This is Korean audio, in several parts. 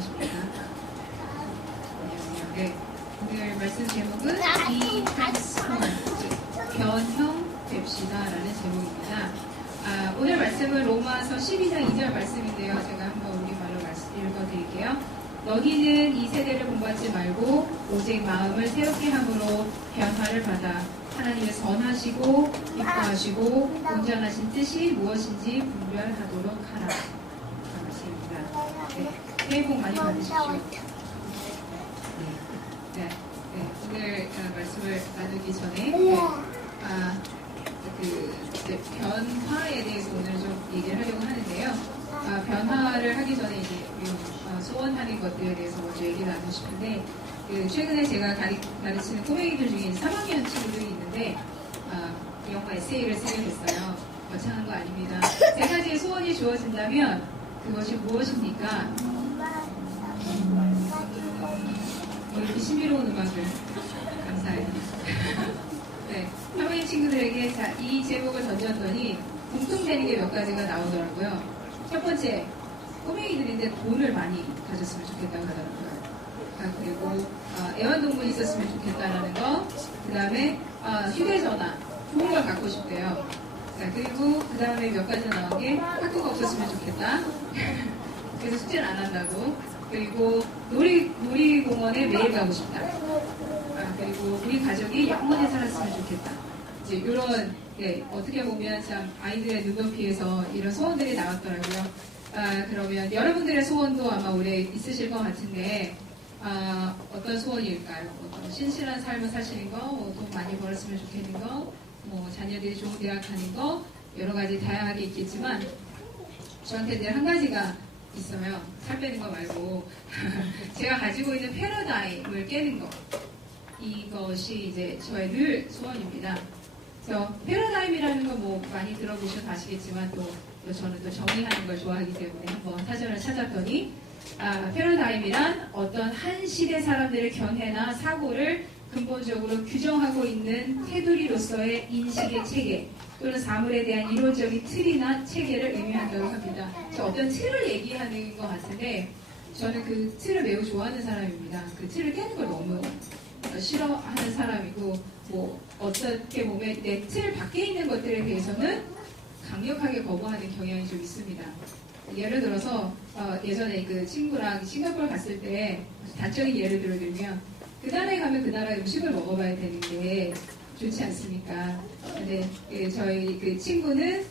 안녕하십니까. 안녕하세요. 네, 오늘 말씀 제목은 Be transformed, 변형됩시다라는 제목입니다. 오늘 말씀은 로마서 12장 2절 말씀인데요. 제가 한번 우리말로 읽어드릴게요. 너희는 이 세대를 본받지 말고 오직 마음을 새롭게 함으로 변화를 받아 하나님의 선하시고 기뻐하시고 온전하신 뜻이 무엇인지 분별하도록 하라. 말씀입니다. 네, 새해 복 많이 받으십시오. 오늘 말씀을 나누기 전에 변화에 대해서 오늘 좀 얘기를 하려고 하는데요. 변화를 하기 전에 이제 소원하는 것들에 대해서 먼저 얘기를 나누고 싶은데, 최근에 제가 가르치는 꼬맹이들 중에 3학년 친구들이 있는데, 영어 에세이를 쓰게 됐어요. 거창한 거 아닙니다. 세 가지의 소원이 주어진다면 그것이 무엇입니까? 이렇게 신비로운 음악을 감사해요. 네, 3학년 친구들에게 이 제목을 던졌더니 공통되는 게 몇 가지가 나오더라고요. 첫 번째, 꼬맹이들인데 돈을 많이 가졌으면 좋겠다고 하더라고요. 그리고 애완동물이 있었으면 좋겠다라는 거, 그 다음에 휴대전화, 좋은 걸 갖고 싶대요. 그리고 그 다음에 몇 가지 나온 게 학교가 없었으면 좋겠다. 그래서 숙제를 안 한다고. 그리고 놀이공원에 매일 가고 싶다. 그리고 우리 가족이 영원히 살았으면 좋겠다. 이제 이런, 어떻게 보면 참 아이들의 눈높이에서 이런 소원들이 나왔더라고요. 그러면 여러분들의 소원도 아마 올해 있으실 것 같은데, 어떤 소원일까요? 어떤 신실한 삶을 사시는 거, 돈 많이 벌었으면 좋겠는 거, 자녀들이 좋은 대학 가는 거, 여러 가지 다양하게 있겠지만, 저한테 늘 한 가지가 있어요. 살 빼는 거 말고. 제가 가지고 있는 패러다임을 깨는 거. 이것이 이제 저의 늘 소원입니다. 그래서 패러다임이라는 거 많이 들어보셔서 아시겠지만 또 저는 또 정의하는 걸 좋아하기 때문에 한번 사전을 찾았더니, 패러다임이란 어떤 한 시대 사람들의 견해나 사고를 근본적으로 규정하고 있는 테두리로서의 인식의 체계 또는 사물에 대한 이론적인 틀이나 체계를 의미한다고 합니다. 어떤 틀을 얘기하는 것 같은데, 저는 그 틀을 매우 좋아하는 사람입니다. 그 틀을 깨는 걸 너무 싫어하는 사람이고, 어떻게 보면 내 틀 밖에 있는 것들에 대해서는 강력하게 거부하는 경향이 좀 있습니다. 예를 들어서 예전에 그 친구랑 싱가포르 갔을 때 단적인 예를 들면, 그 나라에 가면 그 나라 음식을 먹어봐야 되는 게 좋지 않습니까? 근데 저희 그 친구는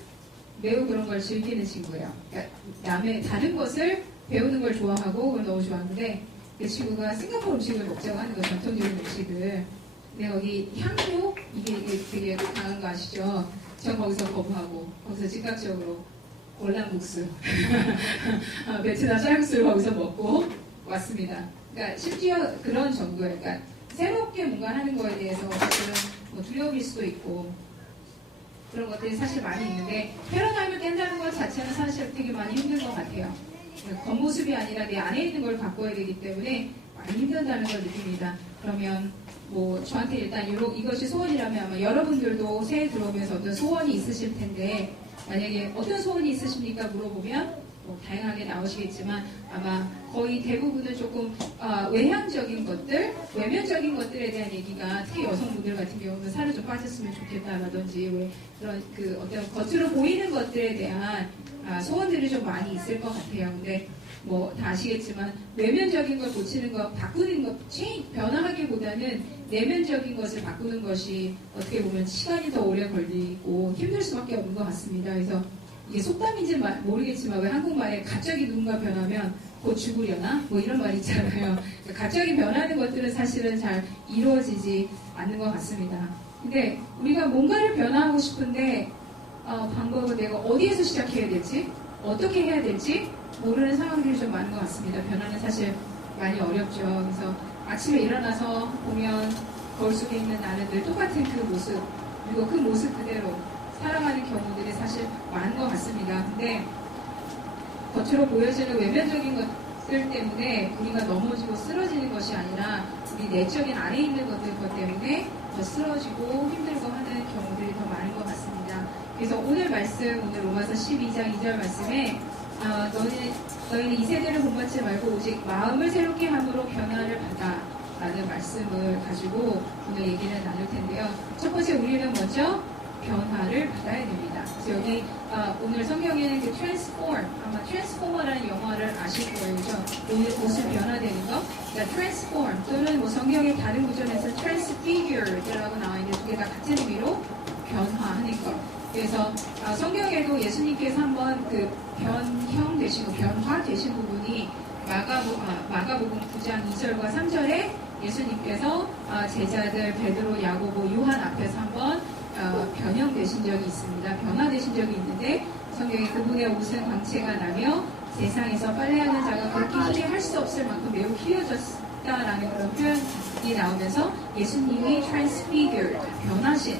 매우 그런 걸 즐기는 친구예요. 그러니까 다른 것을 배우는 걸 좋아하고 그걸 너무 좋아하는데, 그 친구가 싱가포르 음식을 먹자고 하는 거, 전통적인 음식을. 근데 거기 향료 이게 되게 강한 거 아시죠? 전 거기서 거부하고 거기서 즉각적으로 월남국수 베트남 쌀국수를 거기서 먹고 왔습니다. 그러니까 심지어 그런 정도예요. 그러니까 새롭게 뭔가 하는 거에 대해서 사실은 두려움일 수도 있고 그런 것들이 사실 많이 있는데, 패러다임을 깬다는 것 자체는 사실 되게 많이 힘든 것 같아요. 겉모습이 아니라 내 안에 있는 걸 바꿔야 되기 때문에 많이 힘들다는 걸 느낍니다. 그러면 저한테 일단 이것이 소원이라면 아마 여러분들도 새해 들어오면서 어떤 소원이 있으실 텐데, 만약에 어떤 소원이 있으십니까? 물어보면 다양하게 나오시겠지만 아마 거의 대부분은 조금 외향적인 것들, 외면적인 것들에 대한 얘기가, 특히 여성분들 같은 경우는 살을 좀 빠졌으면 좋겠다라든지 그런 어떤 겉으로 보이는 것들에 대한 소원들이 좀 많이 있을 것 같아요. 근데 다 아시겠지만 외면적인 걸 고치는 것, 바꾸는 것, 변화하기보다는 내면적인 것을 바꾸는 것이 어떻게 보면 시간이 더 오래 걸리고 힘들 수밖에 없는 것 같습니다. 그래서 이게 속담인지 모르겠지만 왜 한국말에 갑자기 누군가 변하면 곧 죽으려나? 이런 말 있잖아요. 갑자기 변하는 것들은 사실은 잘 이루어지지 않는 것 같습니다. 근데 우리가 뭔가를 변화하고 싶은데 방법은 내가 어디에서 시작해야 될지, 어떻게 해야 될지 모르는 상황들이 좀 많은 것 같습니다. 변화는 사실 많이 어렵죠. 그래서 아침에 일어나서 보면 거울 속에 있는 나는 늘 똑같은 그 모습, 그리고 그 모습 그대로 살아가는 경우들이 사실 많은 것 같습니다. 근데 겉으로 보여지는 외면적인 것들 때문에 우리가 넘어지고 쓰러지는 것이 아니라 우리 내적인 안에 있는 것들 때문에 더 쓰러지고 힘들고 하는 경우들이 더 많은 것 같습니다. 그래서 오늘 말씀, 오늘 로마서 12장 2절 말씀에 너희는 이 세대를 본받지 말고 오직 마음을 새롭게 함으로 변화를 받아 라는 말씀을 가지고 오늘 얘기를 나눌 텐데요. 첫 번째 우리는 먼저 변화를 받아야 됩니다. 그래서 여기 오늘 성경에는 그 transform, 아마 transformer라는 영화를 아실 거예요. 그죠? 오늘 옷을 변화되는 거. 그러니까 transform 또는 뭐 성경의 다른 구절에서 transfigure라고 나와 있는 두 개가 같은 의미로 변화하는 것. 그래서 성경에도 예수님께서 한번 그 변형 되시고 변화 되신 부분이 마가복음 9장 2절과 3절에 예수님께서 제자들 베드로, 야고보, 요한 앞에서 한번 변형되신 적이 있습니다. 변화되신 적이 있는데 성경에 그분의 옷은 광채가 나며 세상에서 빨래하는 자가 그렇게 힘이 할 수 없을 만큼 매우 희어졌다라는 그런 표현이 나오면서 예수님이 transfigured, 변하신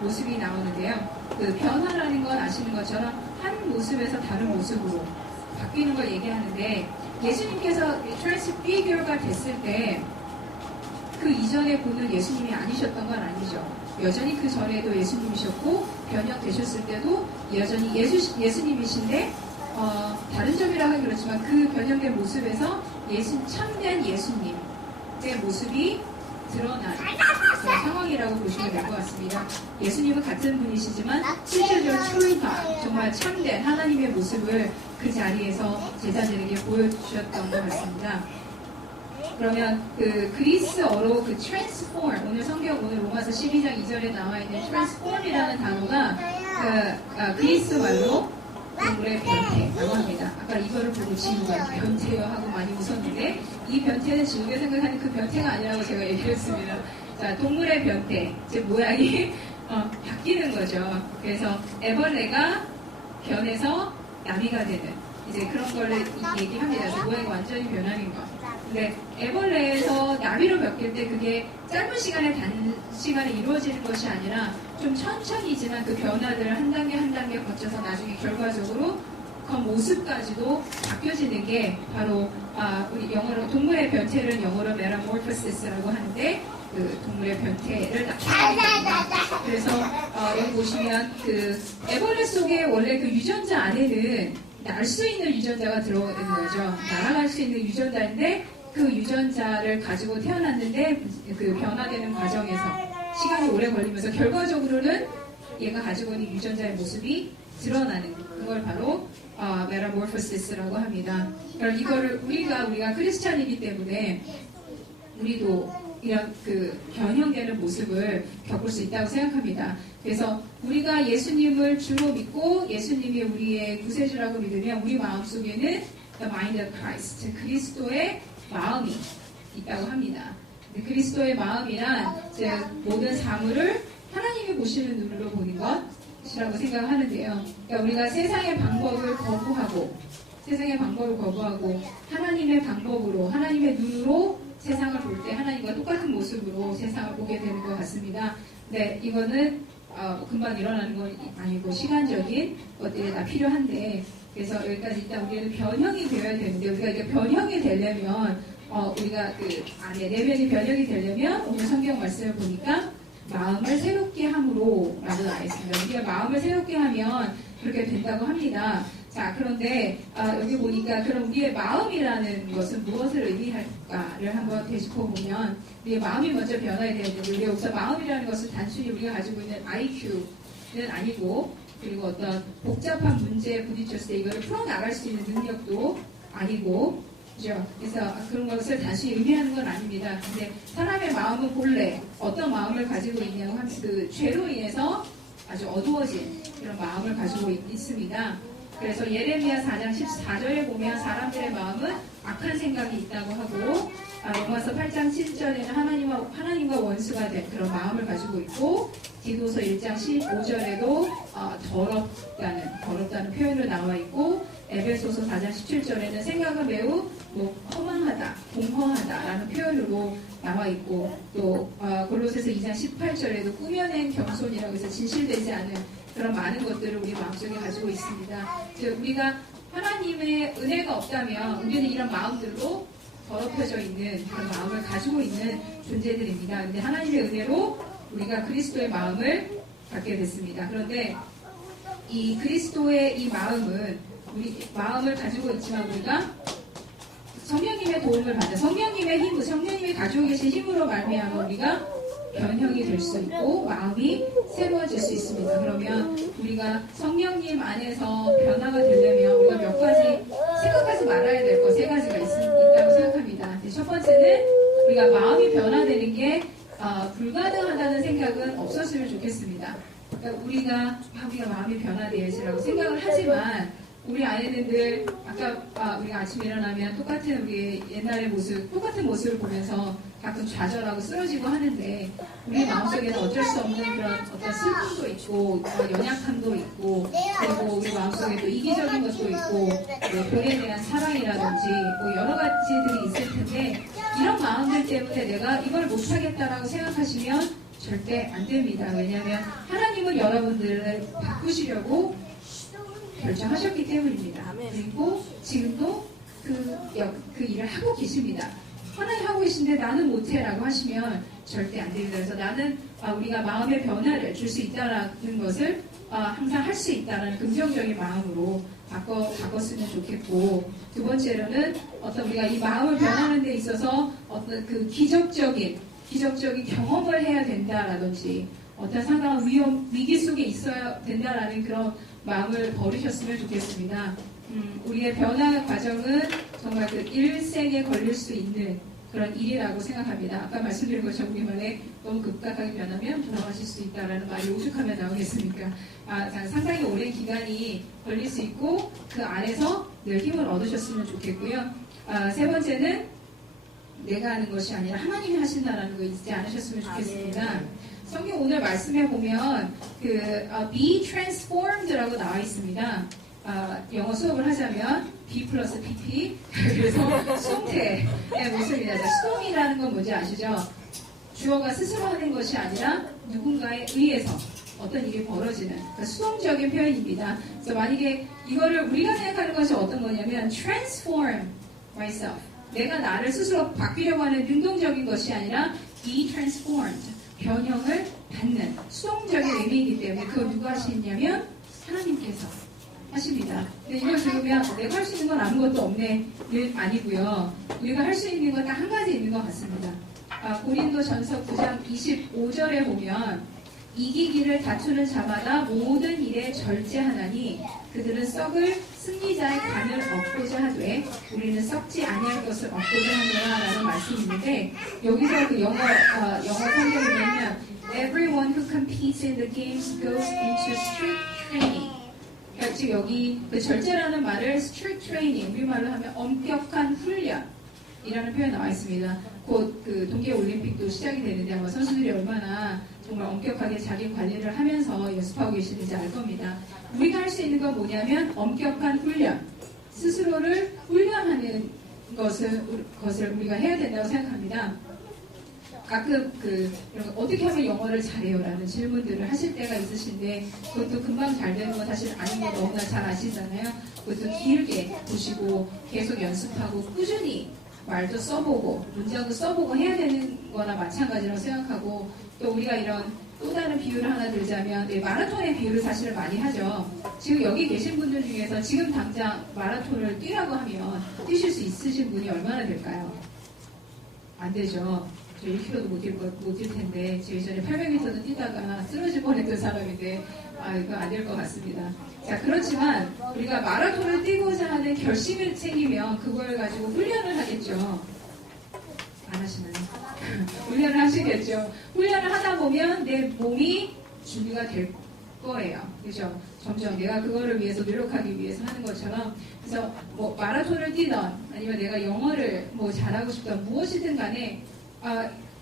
모습이 나오는데요. 그 변화라는 건 아시는 것처럼 한 모습에서 다른 모습으로 바뀌는 걸 얘기하는데 예수님께서 transfigure가 됐을 때 그 이전에 보는 예수님이 아니셨던 건 아니죠. 여전히 그 전에도 예수님이셨고 변형되셨을 때도 여전히 예수님이신데 다른 점이라 하기 그렇지만 그 변형된 모습에서 참된 예수님의 모습이 드러난 그런 상황이라고 보시면 될 것 같습니다. 예수님은 같은 분이시지만 실제적으로 true가 정말 참된 하나님의 모습을 그 자리에서 제자들에게 보여주셨던 것 같습니다. 그러면 그 그리스어로 그 transform, 오늘 성경 오늘 로마서 12장 2절에 나와 있는 transform이라는 단어가 그리스 말로 동물의 변태라고 합니다. 아까 이거를 보고 지우가 변태요 하고 많이 웃었는데 이 변태는 지우가 생각하는 그 변태가 아니라고 제가 얘기했습니다. 자, 동물의 변태, 즉 모양이 바뀌는 거죠. 그래서 애벌레가 변해서 나비가 되는 이제 그런 거를 얘기합니다. 그래서 모양이 완전히 변하는 거. 근데 애벌레에서 나비로 바뀔 때 그게 짧은 시간에 단시간에 이루어지는 것이 아니라 좀 천천히지만 그 변화들을 한 단계 한 단계 거쳐서 나중에 결과적으로 그 모습까지도 바뀌어지는 게 바로 우리 영어로 동물의 변태를 영어로 metamorphosis라고 하는데 그 동물의 변태를 나타냅니다. 그래서 여기 보시면 그 애벌레 속에 원래 그 유전자 안에는 날 수 있는 유전자가 들어있는 거죠. 날아갈 수 있는 유전자인데 그 유전자를 가지고 태어났는데 그 변화되는 과정에서 시간이 오래 걸리면서 결과적으로는 얘가 가지고 있는 유전자의 모습이 드러나는 그걸 바로 메타모르포시스라고 합니다. 그럼 이거를 우리가 크리스찬이기 때문에 우리도 이런 그 변형되는 모습을 겪을 수 있다고 생각합니다. 그래서 우리가 예수님을 주로 믿고 예수님이 우리의 구세주라고 믿으면 우리 마음속에는 the mind of Christ, 그리스도의 마음이 있다고 합니다. 그리스도의 마음이란 모든 사물을 하나님이 보시는 눈으로 보는 것이라고 생각하는데요. 그러니까 우리가 세상의 방법을 거부하고 하나님의 방법으로 하나님의 눈으로 세상을 볼 때 하나님과 똑같은 모습으로 세상을 보게 되는 것 같습니다. 네, 이거는 금방 일어나는 건 아니고 시간적인 것들이 다 필요한데 그래서 여기까지 일단 우리는 변형이 되어야 되는데 우리가 이게 변형이 되려면 우리가 그 안에 내면이 변형이 되려면 오늘 성경 말씀을 보니까 마음을 새롭게 함으로 라고 나와 있습니다. 우리가 마음을 새롭게 하면 그렇게 된다고 합니다. 자, 그런데 여기 보니까 그럼 우리의 마음이라는 것은 무엇을 의미할까를 한번 되짚어보면 우리의 마음이 먼저 변화해야 되는데 우리가 여기서 마음이라는 것은 단순히 우리가 가지고 있는 IQ는 아니고 그리고 어떤 복잡한 문제에 부딪혔을 때 이거를 풀어나갈 수 있는 능력도 아니고 그죠? 그래서 그런 것을 단순히 의미하는 건 아닙니다. 근데 사람의 마음은 본래 어떤 마음을 가지고 있냐고 하면 그 죄로 인해서 아주 어두워진 그런 마음을 가지고 있습니다. 그래서 예레미야 4장 14절에 보면 사람들의 마음은 악한 생각이 있다고 하고 로마서 8장 7절에는 하나님과 원수가 된 그런 마음을 가지고 있고 디도서 1장 15절에도 더럽다는 표현으로 나와 있고 에베소서 4장 17절에는 생각은 매우 허망하다, 공허하다라는 표현으로 나와 있고 또 골로새서 2장 18절에도 꾸며낸 겸손이라고 해서 진실되지 않은 그런 많은 것들을 우리 마음속에 가지고 있습니다. 즉 우리가 하나님의 은혜가 없다면 우리는 이런 마음들로 더럽혀져 있는 그런 마음을 가지고 있는 존재들입니다. 그런데 하나님의 은혜로 우리가 그리스도의 마음을 갖게 됐습니다. 그런데 이 그리스도의 이 마음은 우리 마음을 가지고 있지만 우리가 성령님의 도움을 받아 성령님의 힘, 성령님이 가지고 계신 힘으로 말미암아 우리가 변형이 될 수 있고 마음이 새로워질 수 있습니다. 그러면 우리가 성령님 안에서 변화가 되려면 우리가 몇 가지 생각하지 말아야 될 것 세 가지가 있다고 생각합니다. 첫 번째는 우리가 마음이 변화되는 게 불가능하다는 생각은 없었으면 좋겠습니다. 그러니까 우리가 마음이 변화돼야지라고 생각을 하지만 우리 아이는 늘 아까 우리가 아침에 일어나면 똑같은 우리 옛날의 모습, 똑같은 모습을 보면서 가끔 좌절하고 쓰러지고 하는데 우리 마음속에는 어쩔 수 없는 그런 어떤 슬픔도 있고 연약함도 있고 그리고 우리 마음속에 또 이기적인 것도 있고 돈에 대한 사랑이라든지 여러 가지들이 있을 텐데 이런 마음들 때문에 내가 이걸 못하겠다라고 생각하시면 절대 안 됩니다. 왜냐하면 하나님은 여러분들을 바꾸시려고 결정하셨기 때문입니다. 그리고 지금도 그 일을 하고 계십니다. 하나님 하고 계신데 나는 못해라고 하시면 절대 안 됩니다. 그래서 나는 우리가 마음의 변화를 줄 수 있다라는 것을 항상 할 수 있다라는 긍정적인 마음으로 바꿨으면 좋겠고 두 번째로는 어떤 우리가 이 마음을 변하는 데 있어서 어떤 그 기적적인 경험을 해야 된다라든지 어떤 상당한 위기 속에 있어야 된다라는 그런 마음을 버리셨으면 좋겠습니다. 우리의 변화 과정은 정말 그 일생에 걸릴 수 있는 그런 일이라고 생각합니다. 아까 말씀드린 것처럼 우리말에 너무 급격하게 변하면 돌아가실 수 있다라는 말이 오죽하면 나오겠습니까? 상당히 오랜 기간이 걸릴 수 있고 그 안에서 늘 힘을 얻으셨으면 좋겠고요. 세 번째는 내가 하는 것이 아니라 하나님이 하신다라는 거 잊지 않으셨으면 좋겠습니다. 성경 오늘 말씀해 보면 be transformed라고 나와 있습니다. 영어 수업을 하자면 B 플러스 PP 그래서 수동태의 모습입니다. 수동이라는 건 뭔지 아시죠? 주어가 스스로 하는 것이 아니라 누군가에 의해서 어떤 일이 벌어지는 수동적인 표현입니다. 그래서 만약에 이거를 우리가 생각하는 것이 어떤 거냐면 transform myself 내가 나를 스스로 바뀌려고 하는 능동적인 것이 아니라 be transformed 변형을 받는 수동적인 의미이기 때문에 그걸 누가 하시냐면 하나님께서 하십니다. 근데 이걸 들으면 내가 할 수 있는 건 아무것도 없네 아니고요. 우리가 할 수 있는 건 딱 한 가지 있는 것 같습니다. 고린도전서 9장 25절에 보면 이기기를 다투는 자마다 모든 일에 절제하나니 그들은 썩을 승리자의 간을 얻고자 하되 우리는 썩지 아니할 것을 얻고자 하노라라는 말씀이 있는데 여기서 그 영어 성경을 보면 Everyone who competes in the games goes into strict training. 그러니까 지금 여기 그 절제라는 말을 strict training 우리말로 하면 엄격한 훈련이라는 표현이 나와 있습니다. 곧 그 동계올림픽도 시작이 되는데 아마 선수들이 얼마나 정말 엄격하게 자기 관리를 하면서 연습하고 계시는지 알 겁니다. 우리가 할 수 있는 건 뭐냐면 엄격한 훈련, 스스로를 훈련하는 것을 우리가 해야 된다고 생각합니다. 가끔 어떻게 하면 영어를 잘해요라는 질문들을 하실 때가 있으신데 그것도 금방 잘 되는 건 사실 아닌 거 너무나 잘 아시잖아요. 그것도 길게 보시고 계속 연습하고 꾸준히 말도 써보고 문장도 써보고 해야 되는 거나 마찬가지라고 생각하고 또 우리가 이런 또 다른 비유를 하나 들자면 마라톤의 비유를 사실 많이 하죠. 지금 여기 계신 분들 중에서 지금 당장 마라톤을 뛰라고 하면 뛰실 수 있으신 분이 얼마나 될까요? 안 되죠. 저 1km도 못 뛸 텐데 저 예전에 800m도 뛰다가 쓰러질 뻔했던 사람인데 이거 안 될 것 같습니다. 자, 그렇지만 우리가 마라톤을 뛰고자 하는 결심을 챙기면 그걸 가지고 훈련을 하겠죠. 안 하시나요? 훈련을 하시겠죠. 훈련을 하다 보면 내 몸이 준비가 될 거예요. 그죠? 점점 내가 그거를 위해서 노력하기 위해서 하는 것처럼 그래서 뭐 마라톤을 뛰던 아니면 내가 영어를 뭐 잘하고 싶던 무엇이든 간에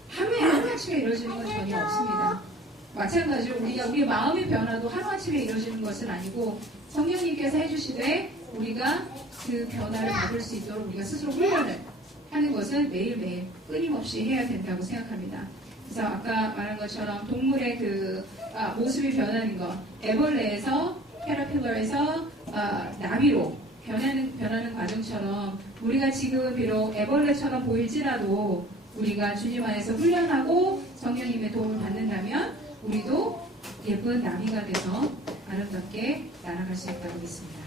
하루아침에 이루어지는 건 전혀 없습니다. 마찬가지로 우리 마음의 변화도 하루아침에 이루어지는 것은 아니고 성령님께서 해주시되 우리가 그 변화를 받을 수 있도록 우리가 스스로 훈련을 하는 것은 매일매일 끊임없이 해야 된다고 생각합니다. 그래서 아까 말한 것처럼 동물의 모습이 변하는 것, 애벌레에서 캐러필러에서 나비로 변하는 과정처럼 우리가 지금 비록 애벌레처럼 보일지라도 우리가 주님 안에서 훈련하고 성령님의 도움을 받는다면 우리도 예쁜 나비가 돼서 아름답게 날아갈 수 있다고 믿습니다.